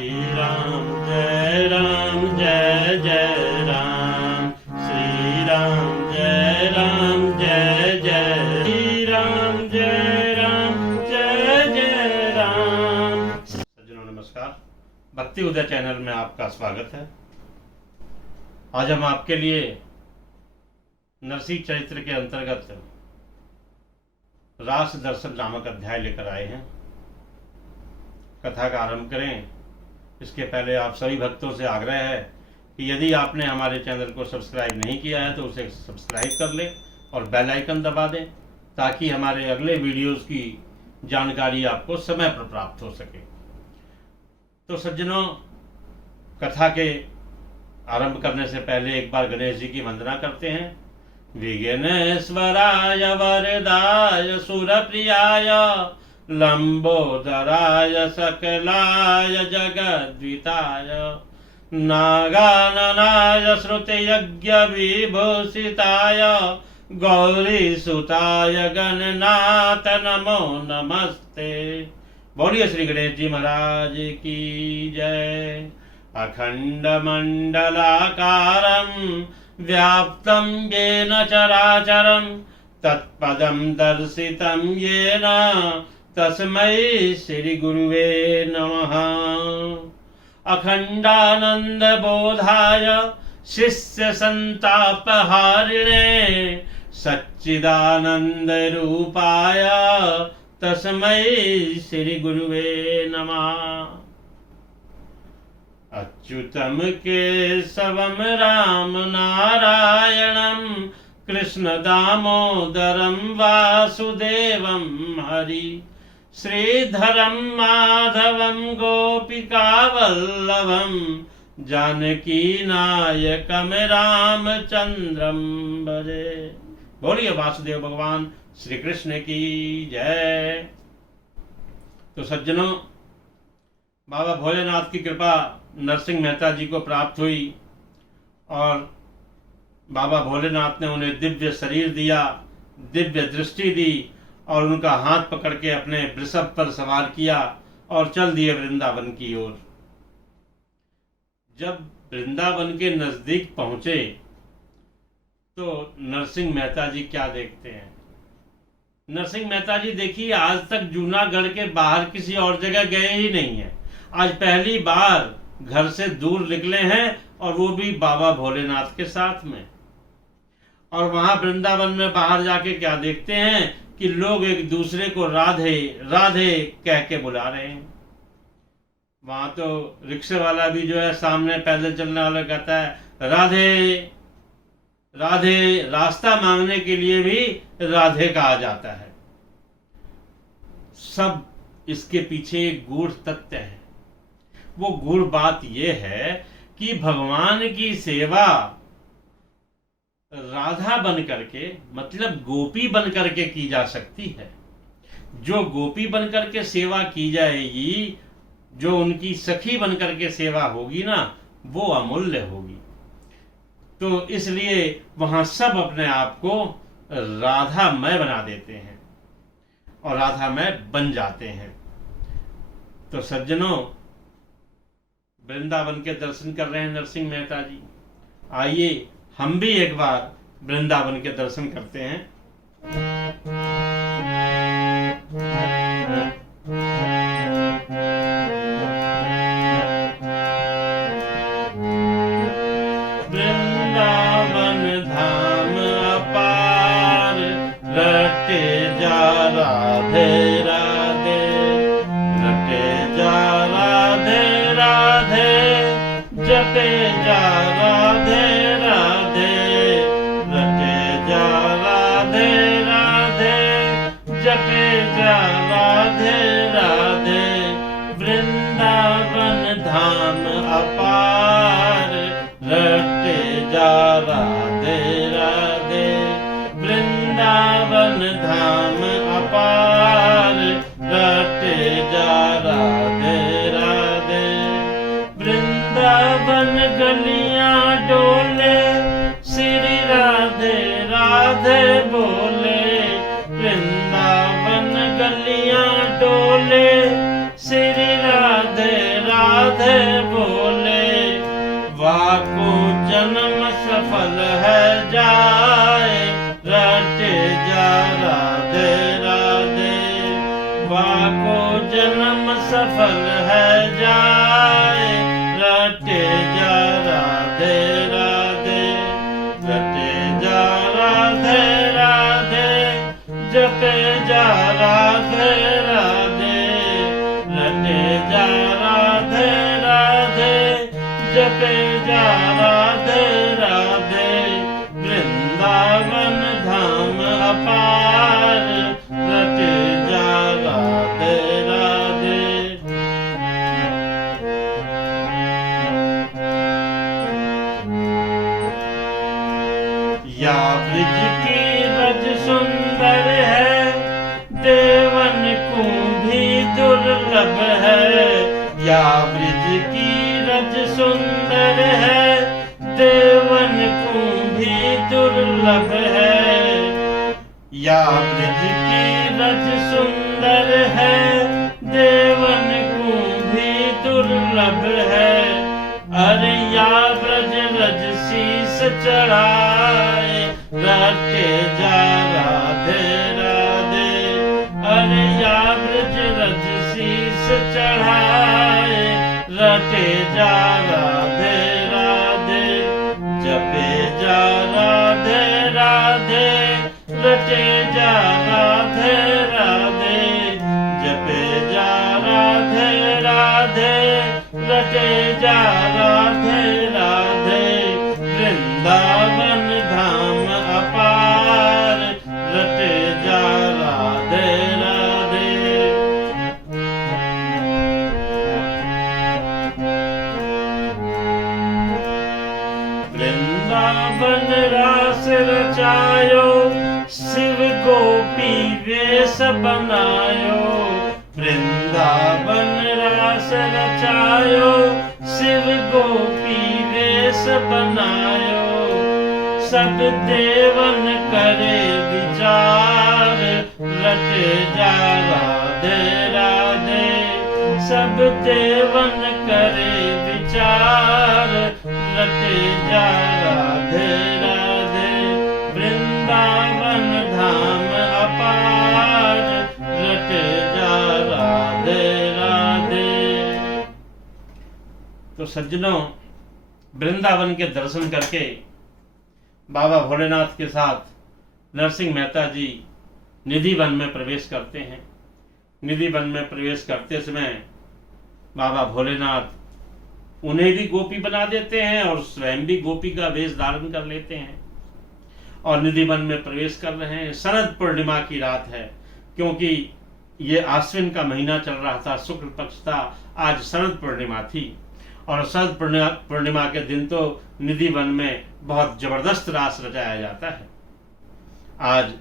राम जय जय राम, श्री राम जय जय, श्री राम जय जय राम। सज्जनों नमस्कार, भक्ति उदय चैनल में आपका स्वागत है। आज हम आपके लिए नरसिंह चरित्र के अंतर्गत रास दर्शन नामक अध्याय लेकर आए हैं। कथा का आरंभ करें इसके पहले आप सभी भक्तों से आग्रह है कि यदि आपने हमारे चैनल को सब्सक्राइब नहीं किया है तो उसे सब्सक्राइब कर लें और बेल आइकन दबा दें ताकि हमारे अगले वीडियोस की जानकारी आपको समय पर प्राप्त हो सके। तो सज्जनों, कथा के आरंभ करने से पहले एक बार गणेश जी की वंदना करते हैं। विघ्नेश्वराय वरदाय सुरप्रियाय लंबोदराय सकलाय जगद्विताय नागाननाय श्रुतियज्ञ विभूषिताय गौरीसुताय गणनाथ नमो नमस्ते। बोलिए श्री गणेश जी महाराज की जय। अखंड मंडलाकारं व्याप्तं येन चराचरं तत्पदं दर्शितं येन तस्मै श्री गुरुवे नमः। अखंडानंद बोधाय शिष्य संतापहारिणे सच्चिदानंद रूपाय तस्मै श्री गुरुवे नमः। अच्युतम केशवम राम नारायणं कृष्ण दामोदरं वासुदेवं हरि श्रीधरं माधवं गोपिकावल्लभं जानकी नायकं रामचंद्रं भजे। बोलिए वासुदेव भगवान श्री कृष्ण की जय। तो सज्जनों, बाबा भोलेनाथ की कृपा नरसिंह मेहता जी को प्राप्त हुई और बाबा भोलेनाथ ने उन्हें दिव्य शरीर दिया, दिव्य दृष्टि दी और उनका हाथ पकड़ के अपने वृषभ पर सवार किया और चल दिए वृंदावन की ओर। जब वृंदावन के नजदीक पहुंचे तो नरसिंह मेहता जी क्या देखते हैं। नरसिंह मेहता जी देखिए, आज तक जूनागढ़ के बाहर किसी और जगह गए ही नहीं है। आज पहली बार घर से दूर निकले हैं और वो भी बाबा भोलेनाथ के साथ में। और वहां वृंदावन में बाहर जाके क्या देखते हैं कि लोग एक दूसरे को राधे राधे कह के बुला रहे हैं। वहां तो रिक्शे वाला भी जो है, सामने पैदल चलने वाला कहता है राधे राधे, रास्ता मांगने के लिए भी राधे कहा जाता है। सब इसके पीछे एक गूढ़ तथ्य है। वो गूढ़ बात यह है कि भगवान की सेवा राधा बन करके, मतलब गोपी बन करके की जा सकती है। जो गोपी बन करके सेवा की जाएगी, जो उनकी सखी बन करके सेवा होगी ना, वो अमूल्य होगी। तो इसलिए वहां सब अपने आप को राधामय बना देते हैं और राधामय बन जाते हैं। तो सज्जनों, वृंदावन के दर्शन कर रहे हैं नरसिंह मेहता जी। आइए हम भी एक बार वृंदावन के दर्शन करते हैं। वृंदावन धाम अपार रटे जा राधे राधे, रटे जा राधे राधे, जपे जा राधे राधे, रटे जा राधे राधे, जपे जा राधे राधे। वृंदावन धाम अपार रटे जा राधे राधे, वृंदावन धाम अपार रटे जा राधे राधे। वृंदावन गलियां डोले श्री राधे राधे बोले, वृंदावन गलियां डोले श्री राधे राधे राधे बोले, वाको जन्म सफल है जाए, रटे जा राधे राधे। वाको जन्म सफल है जाए, रटे जा राधे राधे। रटे जा राधे राधे, जपे जा राधे राधे। रटे जा राधे राधे, जपे जा राधे राधे। वृंदावन धाम अपार, रटे जा राधे राधे। या ब्रिज की रज सुंदर है, देवन को भी दुर्लभ है। या ब्रिज की रज सुंदर है, देवन को भी दुर्लभ है। या ब्रिज की रज सुंदर है, देवन को भी दुर्लभ है। अरे या ब्रज रज शीस चढ़ाए, रटे जा राधे राधे। अरे या ब्रज रज शीस चढ़ाए, रटे जा राधे राधे। जपे जा राधे राधे, रटे जा राधे राधे। जपे जा राधे राधे, रटे जा राधे राधे। वृंदावन धाम अपार, रटे जा राधे राधे। वृंदावन रास रचायो, शिव गोपी वेश बनायो। वृंदावन रास रचायो, शिव गोपी वेश बनायो। सब देवन करे विचार, रटे जा राधे राधे। सब देवन करे विचार, रटे जा राधे राधे। वृंदावन धाम अपार, रटे जा राधे राधे। तो सज्जनों, वृंदावन के दर्शन करके बाबा भोलेनाथ के साथ नरसिंह मेहता जी निधि वन में प्रवेश करते हैं। निधि वन में प्रवेश करते समय बाबा भोलेनाथ उन्हें भी गोपी बना देते हैं और स्वयं भी गोपी का वेश धारण कर लेते हैं और निधि वन में प्रवेश कर रहे हैं। शरद पूर्णिमा की रात है, क्योंकि ये आश्विन का महीना चल रहा था, शुक्ल पक्ष था। आज शरद पूर्णिमा थी और शरद पूर्णिमा के दिन तो निधि वन में बहुत जबरदस्त रास रचाया जाता है। आज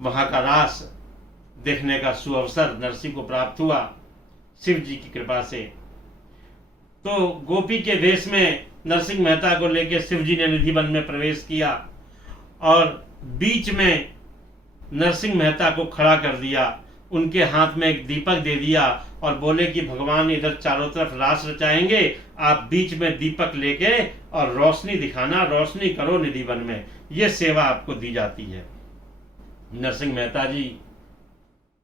वहां का रास देखने का सुअवसर नरसिंह को प्राप्त हुआ शिव जी की कृपा से। तो गोपी के वेश में नरसिंह मेहता को लेकर शिव जी ने निधि वन में प्रवेश किया और बीच में नरसिंह मेहता को खड़ा कर दिया, उनके हाथ में एक दीपक दे दिया और बोले कि भगवान इधर चारों तरफ रास रचाएंगे, आप बीच में दीपक लेके और रोशनी दिखाना, रोशनी करो निधि वन में, ये सेवा आपको दी जाती है। नरसिंह मेहता जी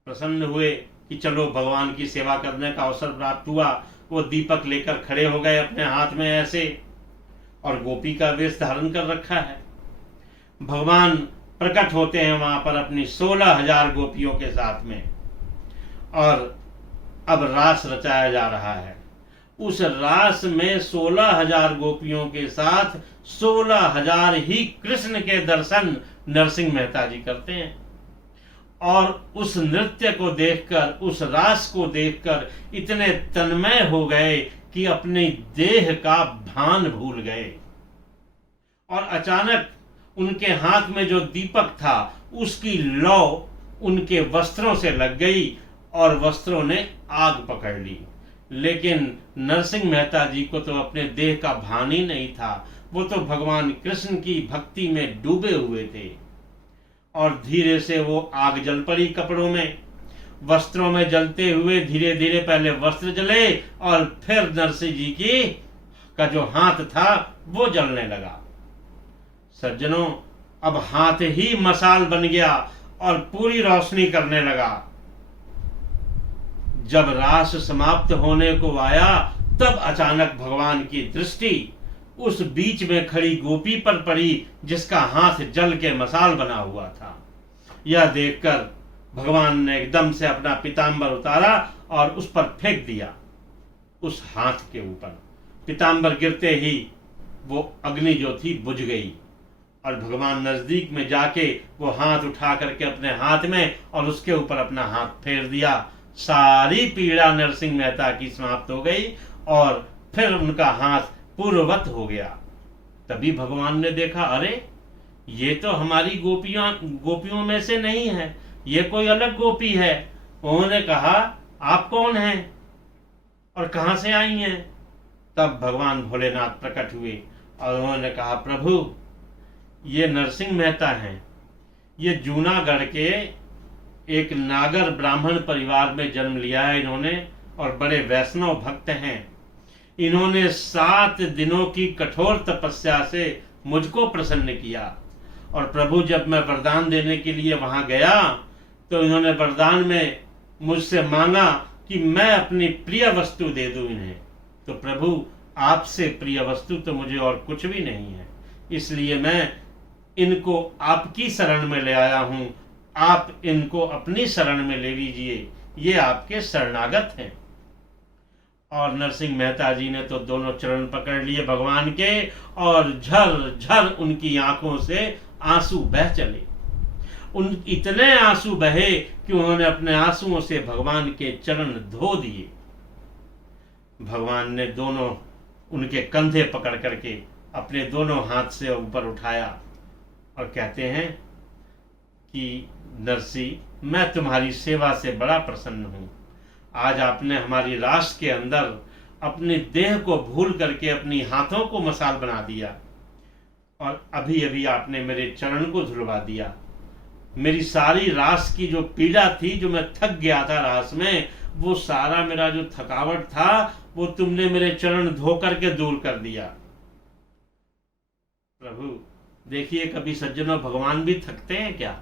प्रसन्न हुए कि चलो भगवान की सेवा करने का अवसर प्राप्त हुआ। वो दीपक लेकर खड़े हो गए अपने हाथ में ऐसे, और गोपी का वेश धारण कर रखा है। भगवान प्रकट होते हैं वहां पर अपनी 16,000 गोपियों के साथ में, और अब रास रचाया जा रहा है। उस रास में 16,000 गोपियों के साथ 16,000 ही कृष्ण के दर्शन नरसिंह मेहता जी करते हैं। और उस नृत्य को देखकर, उस रास को देखकर इतने तन्मय हो गए कि अपनी देह का भान भूल गए। और अचानक उनके हाथ में जो दीपक था उसकी लौ उनके वस्त्रों से लग गई और वस्त्रों ने आग पकड़ ली। लेकिन नरसिंह मेहता जी को तो अपने देह का भान ही नहीं था, वो तो भगवान कृष्ण की भक्ति में डूबे हुए थे। और धीरे से वो आग जल पड़ी कपड़ों में, वस्त्रों में जलते हुए धीरे धीरे पहले वस्त्र जले और फिर नरसिंह जी की का जो हाथ था वो जलने लगा। सज्जनों, अब हाथ ही मशाल बन गया और पूरी रोशनी करने लगा। जब रास समाप्त होने को आया तब अचानक भगवान की दृष्टि उस बीच में खड़ी गोपी पर पड़ी जिसका हाथ जल के मशाल बना हुआ था। यह देखकर भगवान ने एकदम से अपना पीतांबर उतारा और उस पर फेंक दिया, उस हाथ के ऊपर। पीतांबर गिरते ही वो अग्नि जो थी बुझ गई और भगवान नजदीक में जाके वो हाथ उठा करके अपने हाथ में और उसके ऊपर अपना हाथ फेर दिया। सारी पीड़ा नरसिंह मेहता की समाप्त हो गई और फिर उनका हाथ पूर्ववत हो गया। तभी भगवान ने देखा, अरे ये तो हमारी गोपियों में से नहीं है, ये कोई अलग गोपी है। उन्होंने कहा, आप कौन हैं और कहां से आई हैं? तब भगवान भोलेनाथ प्रकट हुए और उन्होंने कहा, प्रभु ये नरसिंह मेहता हैं। ये जूनागढ़ के एक नागर ब्राह्मण परिवार में जन्म लिया है इन्होंने और बड़े वैष्णव भक्त हैं। इन्होंने 7 दिनों की कठोर तपस्या से मुझको प्रसन्न किया और प्रभु जब मैं वरदान देने के लिए वहां गया तो इन्होंने वरदान में मुझसे मांगा कि मैं अपनी प्रिय वस्तु दे दूं इन्हें। तो प्रभु आपसे प्रिय वस्तु तो मुझे और कुछ भी नहीं है, इसलिए मैं इनको आपकी शरण में ले आया हूं। आप इनको अपनी शरण में ले लीजिए, ये आपके शरणागत हैं। और नरसिंह मेहता जी ने तो दोनों चरण पकड़ लिए भगवान के और झर झर उनकी आंखों से आंसू बह चले। उन इतने आंसू बहे कि उन्होंने अपने आंसुओं से भगवान के चरण धो दिए। भगवान ने दोनों उनके कंधे पकड़ करके अपने दोनों हाथ से ऊपर उठाया और कहते हैं कि नरसिंह, मैं तुम्हारी सेवा से बड़ा प्रसन्न हूं। आज आपने हमारी रास के अंदर अपनी देह को भूल करके अपनी हाथों को मशाल बना दिया और अभी अभी आपने मेरे चरण को धुलवा दिया। मेरी सारी रास की जो पीड़ा थी, जो मैं थक गया था रास में, वो सारा मेरा जो थकावट था वो तुमने मेरे चरण धो करके दूर कर दिया। प्रभु देखिए, कभी सज्जनों भगवान भी थकते हैं क्या?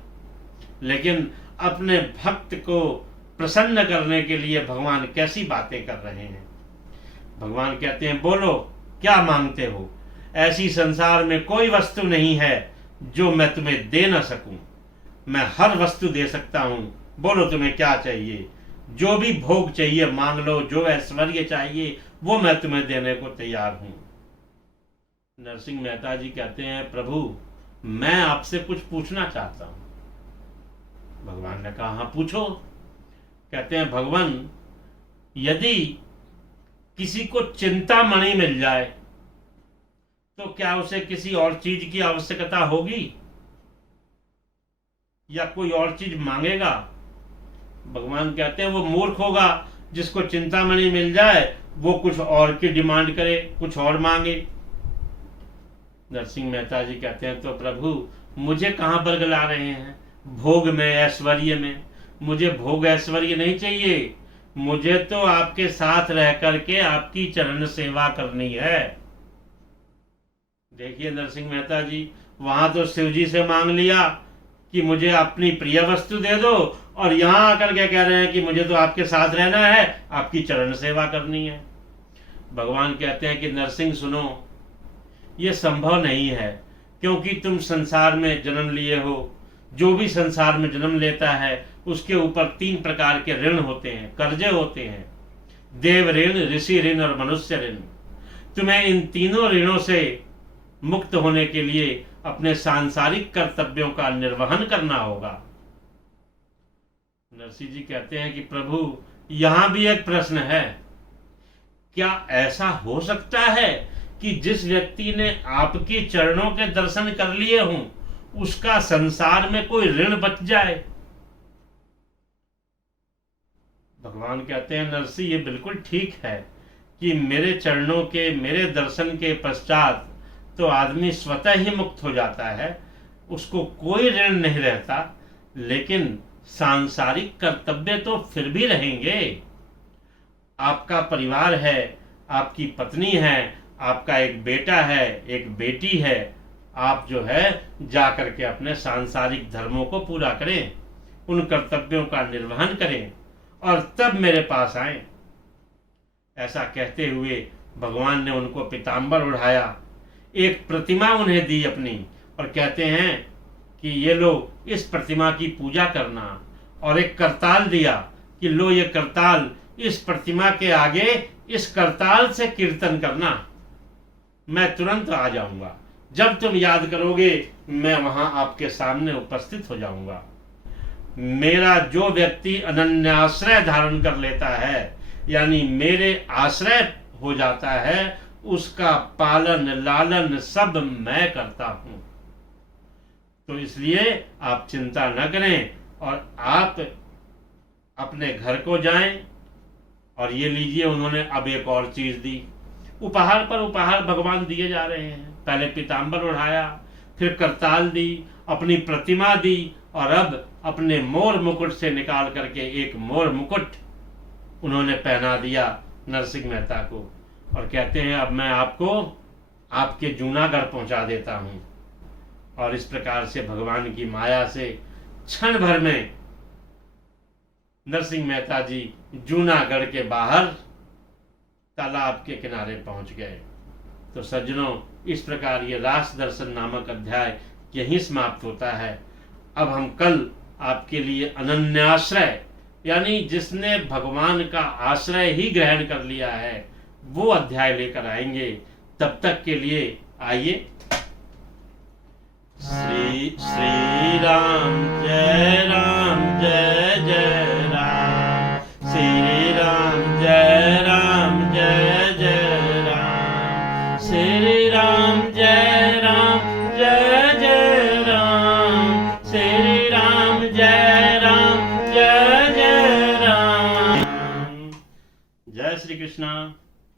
लेकिन अपने भक्त को प्रसन्न करने के लिए भगवान कैसी बातें कर रहे हैं। भगवान कहते हैं, बोलो क्या मांगते हो? ऐसी संसार में कोई वस्तु नहीं है जो मैं तुम्हें दे ना सकूं। मैं हर वस्तु दे सकता हूं। बोलो तुम्हें क्या चाहिए? जो भी भोग चाहिए मांग लो, जो ऐश्वर्य चाहिए वो मैं तुम्हें देने को तैयार हूं। नरसिंह मेहता जी कहते हैं, प्रभु मैं आपसे कुछ पूछना चाहता हूं। भगवान ने कहा, हाँ पूछो। कहते हैं, भगवान यदि किसी को चिंतामणि मिल जाए तो क्या उसे किसी और चीज की आवश्यकता होगी या कोई और चीज मांगेगा? भगवान कहते हैं, वो मूर्ख होगा जिसको चिंतामणि मिल जाए वो कुछ और की डिमांड करे, कुछ और मांगे। नरसिंह मेहता जी कहते हैं, तो प्रभु मुझे कहां बरगला रहे हैं? भोग में, ऐश्वर्य में? मुझे भोग ऐश्वर्य नहीं चाहिए, मुझे तो आपके साथ रह करके आपकी चरण सेवा करनी है। देखिए नरसिंह मेहता जी, वहां तो शिव जी से मांग लिया कि मुझे अपनी प्रिय वस्तु दे दो और यहां आकर के कह रहे हैं कि मुझे तो आपके साथ रहना है, आपकी चरण सेवा करनी है। भगवान कहते हैं कि नरसिंह सुनो, ये संभव नहीं है, क्योंकि तुम संसार में जन्म लिए हो। जो भी संसार में जन्म लेता है उसके ऊपर 3 प्रकार के ऋण होते हैं, कर्जे होते हैं, देव ऋण, ऋषि ऋण और मनुष्य ऋण। तुम्हें इन तीनों ऋणों से मुक्त होने के लिए अपने सांसारिक कर्तव्यों का निर्वहन करना होगा। नरसिंह जी कहते हैं कि प्रभु यहां भी एक प्रश्न है, क्या ऐसा हो सकता है कि जिस व्यक्ति ने आपके चरणों के दर्शन कर लिए हों उसका संसार में कोई ऋण बच जाए? भगवान कहते हैं, नरसिंह ये बिल्कुल ठीक है कि मेरे चरणों के, मेरे दर्शन के पश्चात तो आदमी स्वतः ही मुक्त हो जाता है, उसको कोई ऋण नहीं रहता। लेकिन सांसारिक कर्तव्य तो फिर भी रहेंगे। आपका परिवार है, आपकी पत्नी है, आपका एक बेटा है, एक बेटी है। आप जो है जा करके अपने सांसारिक धर्मों को पूरा करें, उन कर्तव्यों का निर्वहन करें और तब मेरे पास आए। ऐसा कहते हुए भगवान ने उनको पीताम्बर ओढ़ाया, एक प्रतिमा उन्हें दी अपनी, और कहते हैं कि ये लो इस प्रतिमा की पूजा करना, और एक करताल दिया कि लो ये करताल, इस प्रतिमा के आगे इस करताल से कीर्तन करना, मैं तुरंत आ जाऊंगा। जब तुम याद करोगे मैं वहां आपके सामने उपस्थित हो जाऊंगा। मेरा जो व्यक्ति अनन्याश्रय धारण कर लेता है, यानी मेरे आश्रय हो जाता है, उसका पालन लालन सब मैं करता हूं। तो इसलिए आप चिंता न करें और आप अपने घर को जाएं। और ये लीजिए, उन्होंने अब एक और चीज दी। उपहार पर उपहार भगवान दिए जा रहे हैं। पहले पीताम्बर ओढ़ाया, फिर करताल दी, अपनी प्रतिमा दी, और अब अपने मोर मुकुट से निकाल करके एक मोर मुकुट उन्होंने पहना दिया नरसिंह मेहता को, और कहते हैं अब मैं आपको आपके जूनागढ़ पहुंचा देता हूं। और इस प्रकार से भगवान की माया से क्षण भर में नरसिंह मेहता जी जूनागढ़ के बाहर तालाब के किनारे पहुंच गए। तो सज्जनों, इस प्रकार ये रास दर्शन नामक अध्याय यहीं समाप्त होता है। अब हम कल आपके लिए अनन्याश्रय, यानी जिसने भगवान का आश्रय ही ग्रहण कर लिया है, वो अध्याय लेकर आएंगे। तब तक के लिए आइए। श्री राम जय जय राम, श्री राम जय जय राम, श्री राम जय जय राम, श्री राम जय जय राम। जय श्री कृष्णा।